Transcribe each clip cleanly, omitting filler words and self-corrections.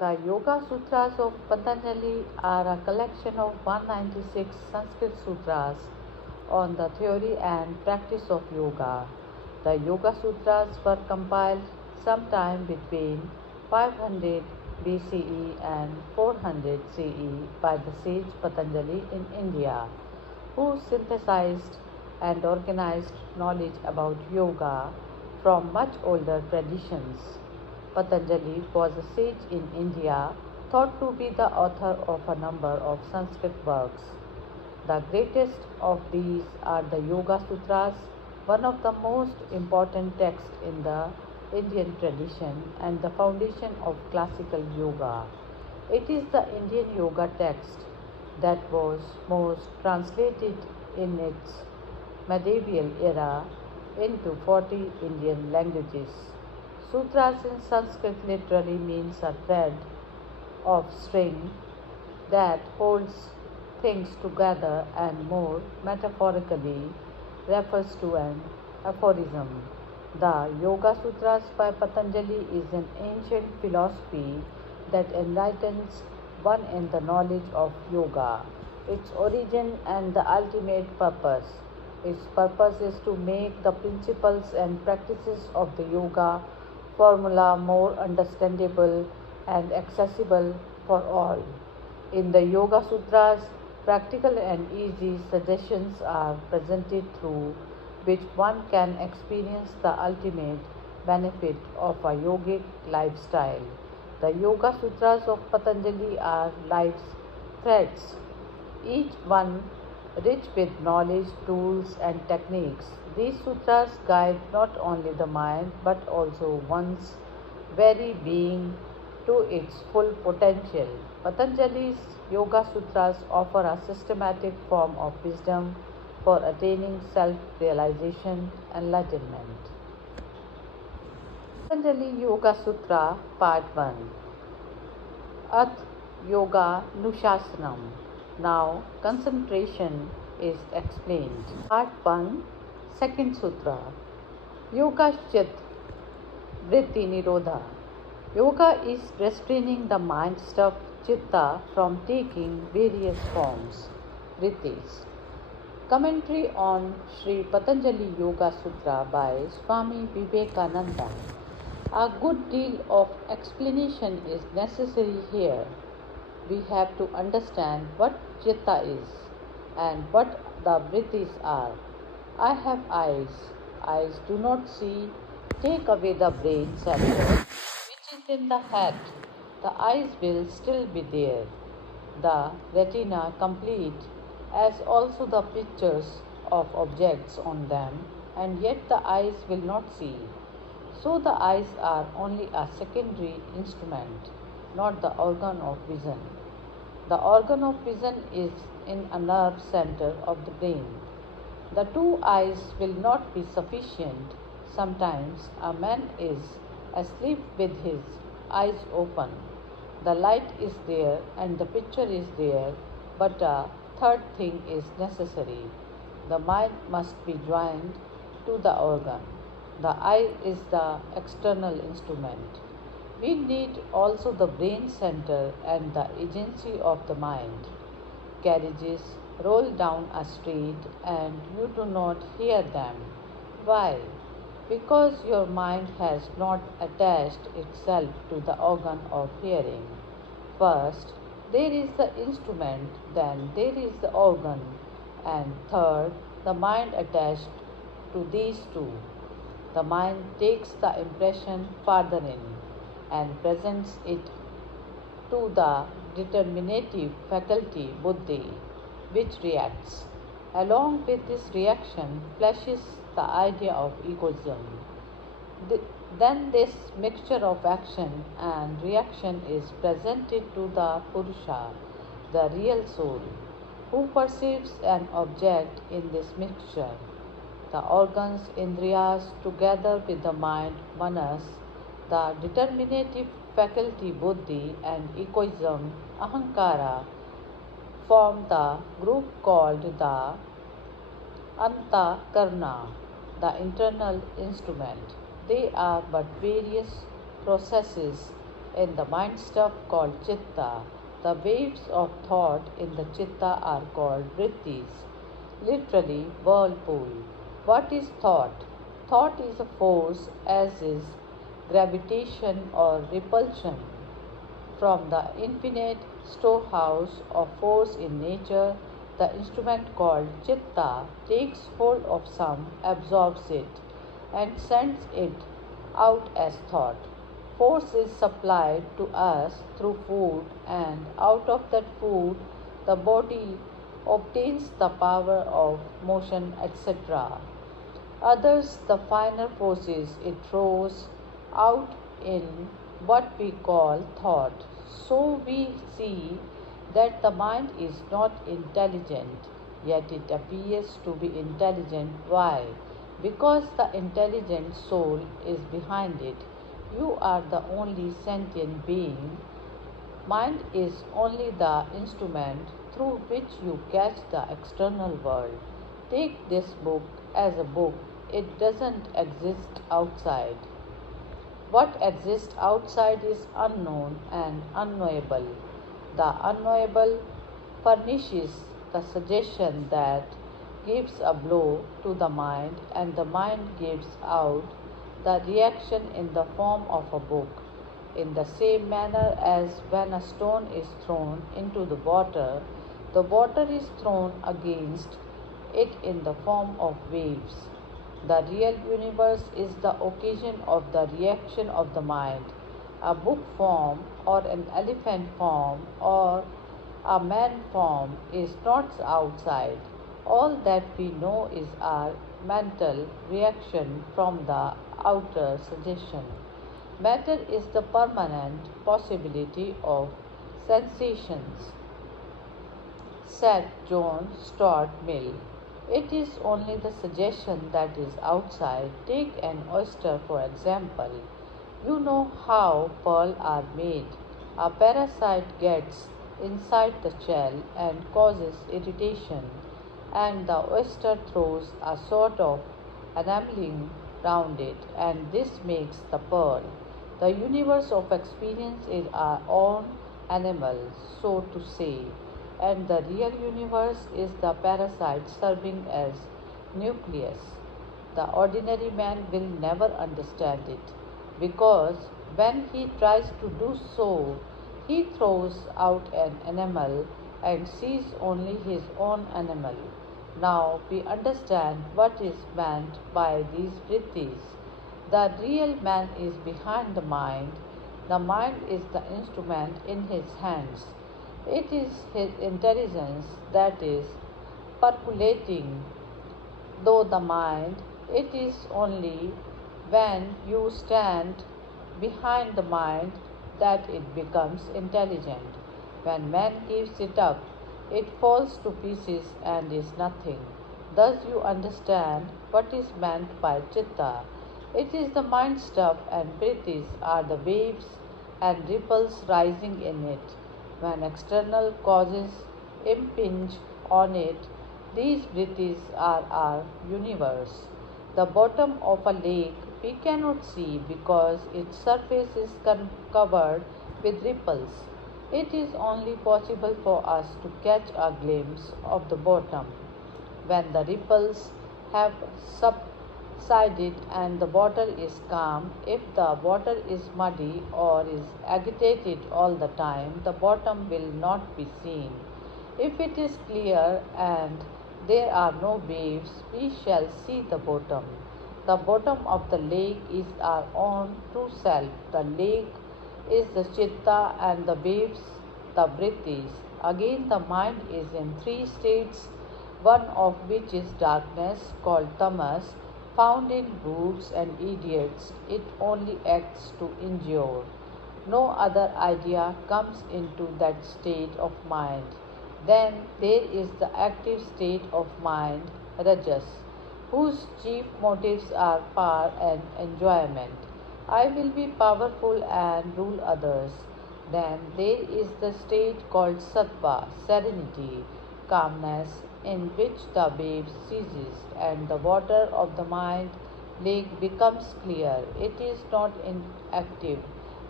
The Yoga Sutras of Patanjali are a collection of 196 Sanskrit sutras on the theory and practice of yoga. The Yoga Sutras were compiled sometime between 500 BCE and 400 CE by the sage Patanjali in India, who synthesized and organized knowledge about yoga from much older traditions. Patanjali was a sage in India, thought to be the author of a number of Sanskrit works. The greatest of these are the Yoga Sutras, one of the most important texts in the Indian tradition and the foundation of classical yoga. It is the Indian yoga text that was most translated in its medieval era into 40 Indian languages. Sutras in Sanskrit literally means a thread of string that holds things together, and more metaphorically refers to an aphorism. The Yoga Sutras by Patanjali is an ancient philosophy that enlightens one in the knowledge of yoga, its origin and the ultimate purpose. Its purpose is to make the principles and practices of the yoga formula more understandable and accessible for all. In the Yoga Sutras, practical and easy suggestions are presented through which one can experience the ultimate benefit of a yogic lifestyle. The Yoga Sutras of Patanjali are life's threads, each one rich with knowledge, tools, and techniques. These sutras guide not only the mind but also one's very being to its full potential. Patanjali's Yoga Sutras offer a systematic form of wisdom for attaining self-realization and enlightenment. Patanjali Yoga Sutra Part 1 At Yoga Nushasanam. Now concentration is explained. Part 1 Second Sutra Yoga Chit Vritti Nirodha. Yoga is restraining the mind stuff chitta from taking various forms. Vrittis. Commentary on Sri Patanjali Yoga Sutra by Swami Vivekananda. A good deal of explanation is necessary here. We have to understand what chitta is and what the vrittis are. I have eyes. Eyes do not see. Take away the brain center, which is in the head. The eyes will still be there. The retina complete, as also the pictures of objects on them, and yet the eyes will not see. So the eyes are only a secondary instrument, not the organ of vision. The organ of vision is in a nerve center of the brain. The two eyes will not be sufficient. Sometimes a man is asleep with his eyes open. The light is there and the picture is there, but a third thing is necessary. The mind must be joined to the organ. The eye is the external instrument. We need also the brain center and the agency of the mind. Carriages roll down a street and you do not hear them. Why? Because your mind has not attached itself to the organ of hearing. First, there is the instrument, then there is the organ, and third, the mind attached to these two. The mind takes the impression farther in and presents it to the determinative faculty buddhi, which reacts. Along with this reaction flashes the idea of egoism. Then this mixture of action and reaction is presented to the Purusha, the real soul, who perceives an object in this mixture. The organs, indriyas, together with the mind, manas, the determinative faculty buddhi, and egoism, ahankara, form the group called the antakarna, the internal instrument. They are but various processes in the mind stuff called chitta. The waves of thought in the chitta are called vrittis, literally whirlpool. What is thought? Thought is a force, as is gravitation or repulsion. From the infinite storehouse of force in nature, the instrument called chitta takes hold of some, absorbs it, and sends it out as thought. Force is supplied to us through food, and out of that food, the body obtains the power of motion, etc. Others, the finer forces it throws out in what we call thought. So we see that the mind is not intelligent, yet it appears to be intelligent. Why? Because the intelligent soul is behind it. You are the only sentient being. Mind is only the instrument through which you catch the external world. Take this book as a book. It doesn't exist outside. What exists outside is unknown and unknowable. The unknowable furnishes the suggestion that gives a blow to the mind, and the mind gives out the reaction in the form of a book. In the same manner as when a stone is thrown into the water is thrown against it in the form of waves. The real universe is the occasion of the reaction of the mind. A book form, or an elephant form, or a man form is not outside. All that we know is our mental reaction from the outer suggestion. Matter is the permanent possibility of sensations, said John Stuart Mill. It is only the suggestion that is outside. Take an oyster, for example. You know how pearls are made. A parasite gets inside the shell and causes irritation, and the oyster throws a sort of enameling round it, and this makes the pearl. The universe of experience is our own animal, so to say, and the real universe is the parasite serving as nucleus. The ordinary man will never understand it, because when he tries to do so, he throws out an animal and sees only his own animal. Now we understand what is meant by these vrittis. The real man is behind the mind. The mind is the instrument in his hands. It is his intelligence that is percolating, though the mind. It is only when you stand behind the mind that it becomes intelligent. When man gives it up, it falls to pieces and is nothing. Thus you understand what is meant by chitta. It is the mind stuff, and vrittis are the waves and ripples rising in it. When external causes impinge on it, these vrittis are our universe. The bottom of a lake we cannot see because its surface is covered with ripples. It is only possible for us to catch a glimpse of the bottom when the ripples have subsided and the water is calm. If the water is muddy or is agitated all the time, the bottom will not be seen. If it is clear and there are no waves, we shall see the bottom. The bottom of the lake is our own true self. The lake is the chitta and the waves the vrittis. Again, the mind is in three states, one of which is darkness, called tamas, found in brutes and idiots. It only acts to injure. No other idea comes into that state of mind. Then there is the active state of mind, rajas, whose chief motives are power and enjoyment. I will be powerful and rule others. Then there is the state called sattva, serenity, calmness, in which the wave ceases and the water of the mind lake becomes clear. It is not inactive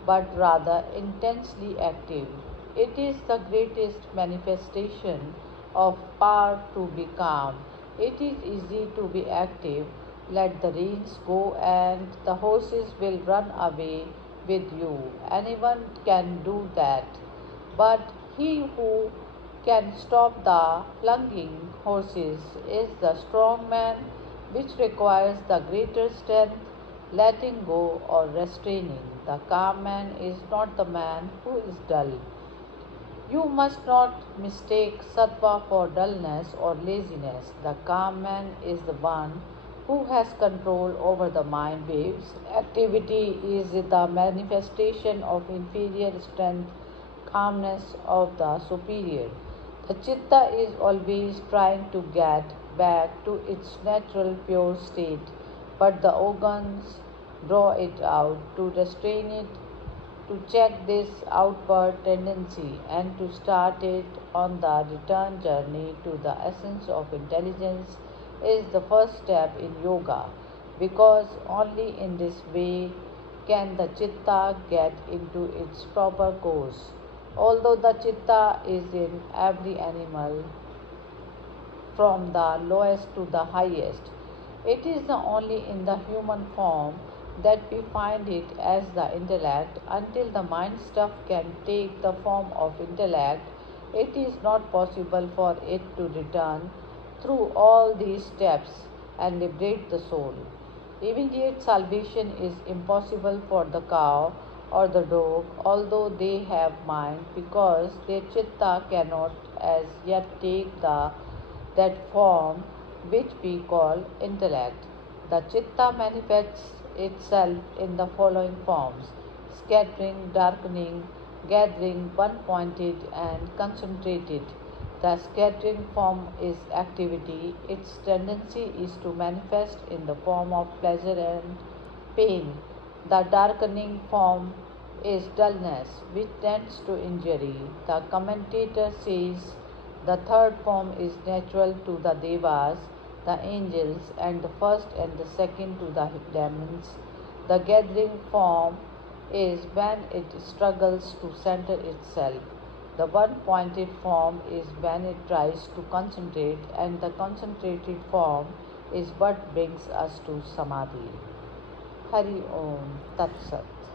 but rather intensely active. It is the greatest manifestation of power to be calm. It is easy to be active. Let the reins go and the horses will run away with you. Anyone can do that. But he who can stop the plunging horses is the strong man, which requires the greater strength, letting go or restraining. The calm man is not the man who is dull. You must not mistake sattva for dullness or laziness. The calm man is the one who has control over the mind waves. Activity is the manifestation of inferior strength, calmness of the superior. The chitta is always trying to get back to its natural pure state, but the organs draw it out to restrain it, to check this outward tendency, and to start it on the return journey to the essence of intelligence is the first step in yoga, because only in this way can the chitta get into its proper course. Although the chitta is in every animal, from the lowest to the highest, it is only in the human form that we find it as the intellect. Until the mind stuff can take the form of intellect, it is not possible for it to return through all these steps and liberate the soul. Immediate salvation is impossible for the cow or the dog, although they have mind, because their chitta cannot as yet take that form which we call intellect. The chitta manifests itself in the following forms: scattering, darkening, gathering, one pointed, and concentrated. The scattering form is activity. Its tendency is to manifest in the form of pleasure and pain. The darkening form is dullness, which tends to injury. The commentator says the third form is natural to the devas, the angels, and the first and the second to the demons. The gathering form is when it struggles to center itself. The one pointed form is when it tries to concentrate, and the concentrated form is what brings us to samadhi. Hari Om Tat Sat.